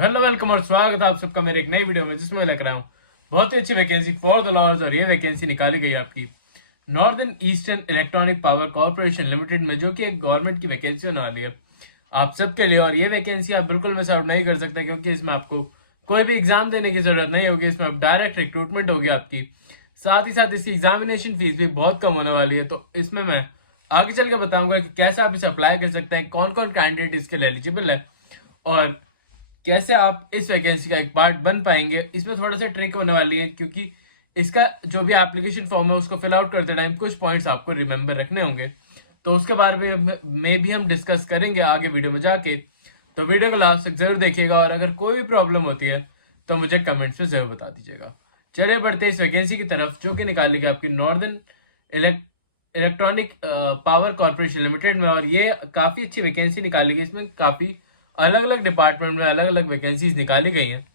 Hello welcome और स्वागत है आप सबका मेरे एक नई वीडियो में, जिसमें लग रहा हूँ बहुत ही अच्छी वैकेंसी फॉर द लॉयर्स। और ये वैकेंसी निकाली गई आपकी northern eastern electronic power corporation limited में, जो कि एक गवर्नमेंट की वैकेंसी होने वाली है आप सबके लिए। और ये वैकेंसी आप बिल्कुल मिस आउट नहीं कर सकते, क्योंकि इसमें आपको कोई भी एग्जाम देने की जरूरत नहीं होगी। इसमें अब डायरेक्ट रिक्रूटमेंट होगी आपकी। साथ ही साथ इसकी एग्जामिनेशन फीस भी बहुत कम होने वाली है। तो इसमें मैं आगे चल के बताऊंगा कि कैसे आप इसे अप्लाई कर सकते हैं, कौन कौन कैंडिडेट इसके लिए एलिजिबल है, और कैसे आप इस वैकेंसी का एक पार्ट बन पाएंगे। इसमें थोड़ा सा ट्रिक होने वाली है, क्योंकि इसका जो भी एप्लीकेशन फॉर्म है उसको फिल आउट करते टाइम कुछ पॉइंट्स आपको रिमेंबर रखने होंगे। तो उसके बारे में भी हम डिस्कस करेंगे आगे वीडियो में जाके। तो वीडियो को लास्ट तक जरूर देखिएगा, और अगर कोई भी प्रॉब्लम होती है तो मुझे कमेंट्स में जरूर बता दीजिएगा। चलिए बढ़ते हैं इस वैकेंसी की तरफ, जो कि निकाली गई आपकी northern electronic power corporation limited में। और ये काफी अच्छी वैकेंसी निकाली गई। इसमें काफी अलग अलग डिपार्टमेंट में अलग अलग वैकेंसीज निकाली गई हैं।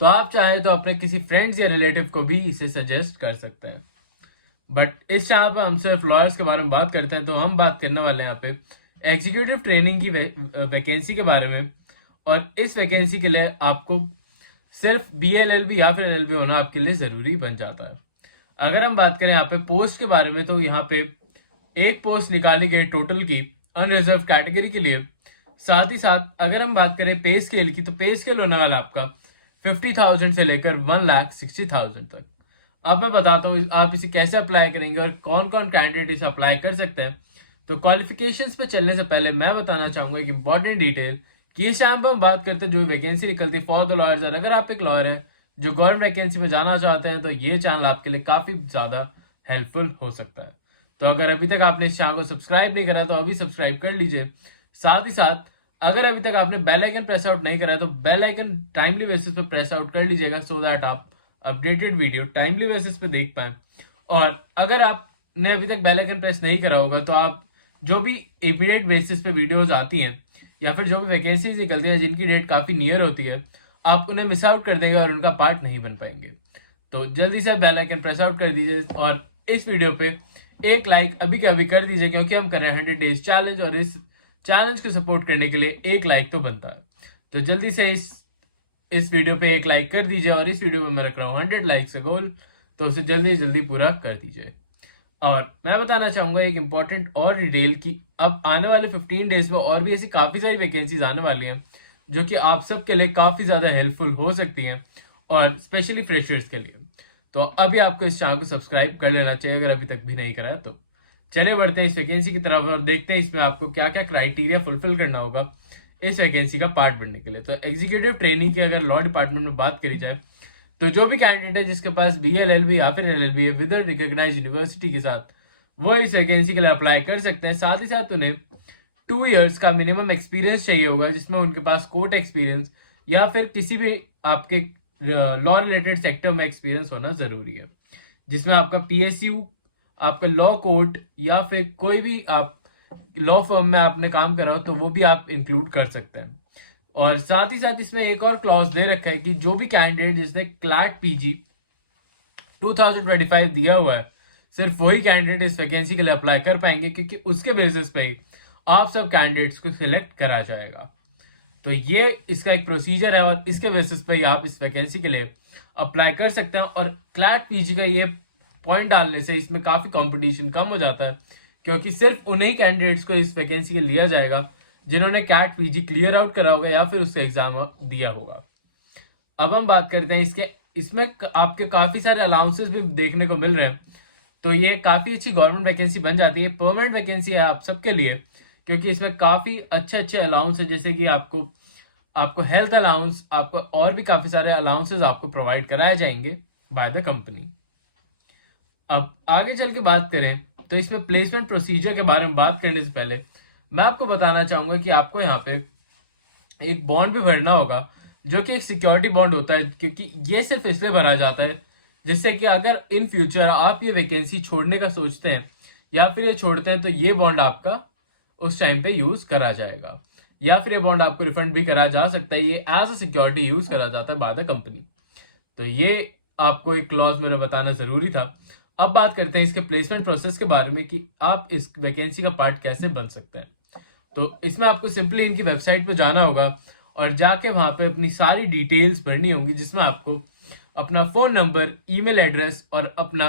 तो आप चाहें तो अपने किसी फ्रेंड्स या रिलेटिव को भी इसे सजेस्ट कर सकते हैं। बट इस चैनल पर हम सिर्फ लॉयर्स के बारे में बात करते हैं, तो हम बात करने वाले हैं यहाँ पे एग्जीक्यूटिव ट्रेनिंग की वैकेंसी के बारे में। और इस वैकेंसी के लिए आपको सिर्फ BLLB या फिर LLB होना आपके लिए जरूरी बन जाता है। अगर हम बात करें यहाँ पे पोस्ट के बारे में, तो यहाँ पे एक पोस्ट निकाली गई टोटल की अनरिजर्व कैटेगरी के लिए। साथ ही साथ अगर हम बात करें पे स्केल की, तो पे स्केल होने वाला आपका 50,000 से लेकर 1,60,000 तक। अब मैं बताता हूँ आप इसे कैसे अप्लाई करेंगे और कौन कौन कैंडिडेट इसे अप्लाई कर सकते हैं। तो क्वालिफिकेशंस पे चलने से पहले मैं बताना चाहूंगा एक इंपॉर्टेंट डिटेल कि इस टाइम पर हम बात करते हैं जो वैकेंसी निकलती है फॉर द लॉयर्स। और अगर आप एक लॉयर है जो गवर्नमेंट वैकेंसी में जाना चाहते हैं, तो ये चैनल आपके लिए काफी ज्यादा हेल्पफुल हो सकता है। तो अगर अभी तक आपने इस चैनल को सब्सक्राइब नहीं करा तो अभी सब्सक्राइब कर लीजिए। साथ ही साथ अगर अभी तक आपने बेल आइकन प्रेस आउट नहीं करा है, तो बेल आइकन टाइमली बेसिस पे प्रेस आउट कर लीजिएगा, सो दैट आप अपडेटेड वीडियो टाइमली बेसिस पे देख पाए। और अगर आपने अभी तक बेल आइकन प्रेस नहीं करा होगा, तो आप जो भी इमीडिएट बेसिस पे वीडियोस आती हैं या फिर जो भी वैकेंसीज निकलती हैं जिनकी डेट काफी नियर होती है, आप उन्हें मिस आउट कर देंगे और उनका पार्ट नहीं बन पाएंगे। तो जल्दी से बेल आइकन प्रेस आउट कर दीजिए, और इस वीडियो पे एक लाइक अभी के अभी कर दीजिए, क्योंकि हम कर रहे हैं 100 डेज चैलेंज, और इस चैलेंज को सपोर्ट करने के लिए एक लाइक तो बनता है। तो जल्दी से इस वीडियो पे एक लाइक कर दीजिए, और इस वीडियो में मैं रख रहा हूँ 100 लाइक्स का गोल, तो उसे जल्दी जल्दी पूरा कर दीजिए। और मैं बताना चाहूंगा एक इंपॉर्टेंट और डिटेल की अब आने वाले 15 डेज में और भी ऐसी काफी सारी वैकेंसीज आने वाली हैं, जो कि आप सबके लिए काफी ज्यादा हेल्पफुल हो सकती हैं, और स्पेशली फ्रेशर्स के लिए। तो अभी आपको इस चैनल को सब्सक्राइब कर लेना चाहिए अगर अभी तक भी नहीं करा है। तो चलिए बढ़ते हैं इस वैकेंसी की तरफ और देखते हैं इसमें आपको क्या क्या क्राइटेरिया फुलफिल करना होगा इस वैकेंसी का पार्ट बनने के लिए। तो एग्जीक्यूटिव ट्रेनिंग की अगर लॉ डिपार्टमेंट में बात करी जाए, तो जो भी कैंडिडेट है जिसके पास BLLB या फिर LLB है विद रिकॉग्नाइज्ड यूनिवर्सिटी के साथ, वो इस वैकेंसी के लिए अप्लाई कर सकते हैं। साथ ही साथ उन्हें 2 इयर्स का मिनिमम एक्सपीरियंस चाहिए होगा, जिसमें उनके पास कोर्ट एक्सपीरियंस या फिर किसी भी आपके लॉ रिलेटेड सेक्टर में एक्सपीरियंस होना जरूरी है, जिसमें आपका PSU, आपका लॉ कोर्ट या फिर कोई भी आप लॉ फर्म में आपने काम करा हो, तो वो भी आप इंक्लूड कर सकते हैं। और साथ ही साथ इसमें एक और क्लॉज दे रखा है कि जो भी कैंडिडेट जिसने क्लैट PG 2025 दिया हुआ है, सिर्फ वही कैंडिडेट इस वैकेंसी के लिए अप्लाई कर पाएंगे, क्योंकि उसके बेसिस पे ही आप सब कैंडिडेट्स को सिलेक्ट करा जाएगा। तो ये इसका एक प्रोसीजर है, और इसके बेसिस पे ही आप इस वैकेंसी के लिए अप्लाई कर सकते हैं। और क्लैट PG का ये पॉइंट डालने से इसमें काफी कंपटीशन कम हो जाता है, क्योंकि सिर्फ उन्हीं कैंडिडेट्स को इस वैकेंसी के लिया जाएगा जिन्होंने कैट PG क्लियर आउट करा होगा या फिर उसका एग्जाम दिया होगा। अब हम बात करते हैं इसमें आपके काफी सारे अलाउंसेस भी देखने को मिल रहे हैं। तो ये काफी अच्छी गवर्नमेंट वैकेंसी बन जाती है, परमानेंट वैकेंसी है आप सबके लिए, क्योंकि इसमें काफी अच्छे अच्छे अलाउंस है, जैसे कि आपको हेल्थ अलाउंस, आपको और भी काफी सारे अलाउंसेस आपको प्रोवाइड कराए जाएंगे बाय द कंपनी। अब आगे चल के बात करें, तो इसमें प्लेसमेंट प्रोसीजर के बारे में बात करने से पहले मैं आपको बताना चाहूंगा कि आपको यहाँ पे एक बॉन्ड भी भरना होगा, जो कि एक सिक्योरिटी बॉन्ड होता है, क्योंकि ये सिर्फ इसलिए भरा जाता है जिससे कि अगर इन फ्यूचर आप ये वैकेंसी छोड़ने का सोचते हैं या फिर ये छोड़ते हैं, तो ये बॉन्ड आपका उस टाइम पे यूज करा जाएगा, या फिर ये बॉन्ड आपको रिफंड भी करा जा सकता है। ये एज अ सिक्योरिटी यूज करा जाता है बाय द कंपनी। तो ये आपको एक क्लॉज मेरा बताना जरूरी था। अब बात करते हैं इसके प्लेसमेंट प्रोसेस के बारे में कि आप इस वैकेंसी का पार्ट कैसे बन सकते हैं। तो इसमें आपको सिंपली इनकी वेबसाइट पे जाना होगा, और जाके वहां पे अपनी सारी डिटेल्स भरनी होंगी, जिसमें आपको अपना फोन नंबर, ईमेल एड्रेस और अपना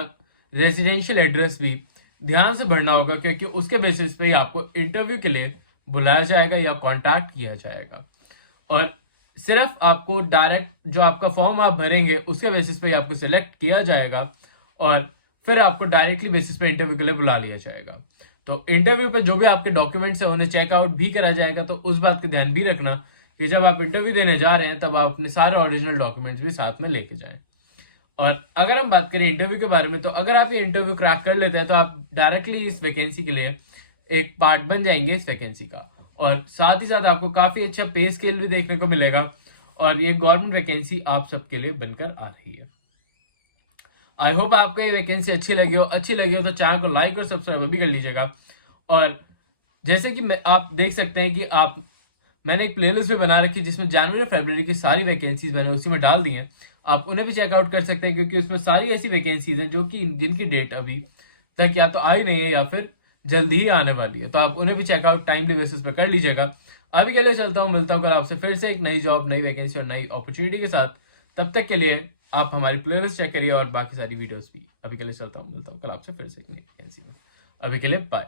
रेजिडेंशियल एड्रेस भी ध्यान से भरना होगा, क्योंकि उसके बेसिस पे ही आपको इंटरव्यू के लिए बुलाया जाएगा या कांटेक्ट किया जाएगा। और सिर्फ आपको डायरेक्ट जो आपका फॉर्म आप भरेंगे उसके बेसिस पे ही आपको सिलेक्ट किया जाएगा और फिर आपको डायरेक्टली बेसिस पे इंटरव्यू के लिए बुला लिया जाएगा। तो इंटरव्यू पे जो भी आपके डॉक्यूमेंट्स है उन्हें चेकआउट भी करा जाएगा। तो उस बात का ध्यान भी रखना कि जब आप इंटरव्यू देने जा रहे हैं तब आप अपने सारे ओरिजिनल डॉक्यूमेंट्स भी साथ में लेके जाएं। और अगर हम बात करें इंटरव्यू के बारे में, तो अगर आप ये इंटरव्यू क्रैक कर लेते हैं तो आप डायरेक्टली इस वैकेंसी के लिए एक पार्ट बन जाएंगे इस वैकेंसी का, और साथ ही साथ आपको काफी अच्छा पे स्केल भी देखने को मिलेगा और ये गवर्नमेंट वैकेंसी आप सबके लिए बनकर आ रही है। आई होप आपको ये वैकेंसी अच्छी लगी हो तो चैनल को लाइक और सब्सक्राइब भी कर लीजिएगा। और जैसे कि आप देख सकते हैं कि मैंने एक प्लेलिस्ट भी बना रखी जिसमें जनवरी और फरवरी की सारी वैकेंसीज मैंने उसी में डाल दी हैं। आप उन्हें भी चेकआउट कर सकते हैं, क्योंकि उसमें सारी ऐसी वैकेंसीज हैं जो कि जिनकी डेट अभी तक या तो आई नहीं है या फिर जल्दी ही आने वाली है। तो आप उन्हें भी चेकआउट टाइमली बेसिस पर कर लीजिएगा। अभी के लिए चलता हूँ, मिलता हूँ कल आपसे फिर से एक नई जॉब, नई वैकेंसी और नई अपॉर्चुनिटी के साथ। तब तक के लिए आप हमारी प्लेलिस्ट चेक करिए और बाकी सारी वीडियोस भी। अभी के लिए चलता हूँ, मिलता हूँ कल आपसे फिर से एक नई वैकेंसी में। अभी के लिए बाय।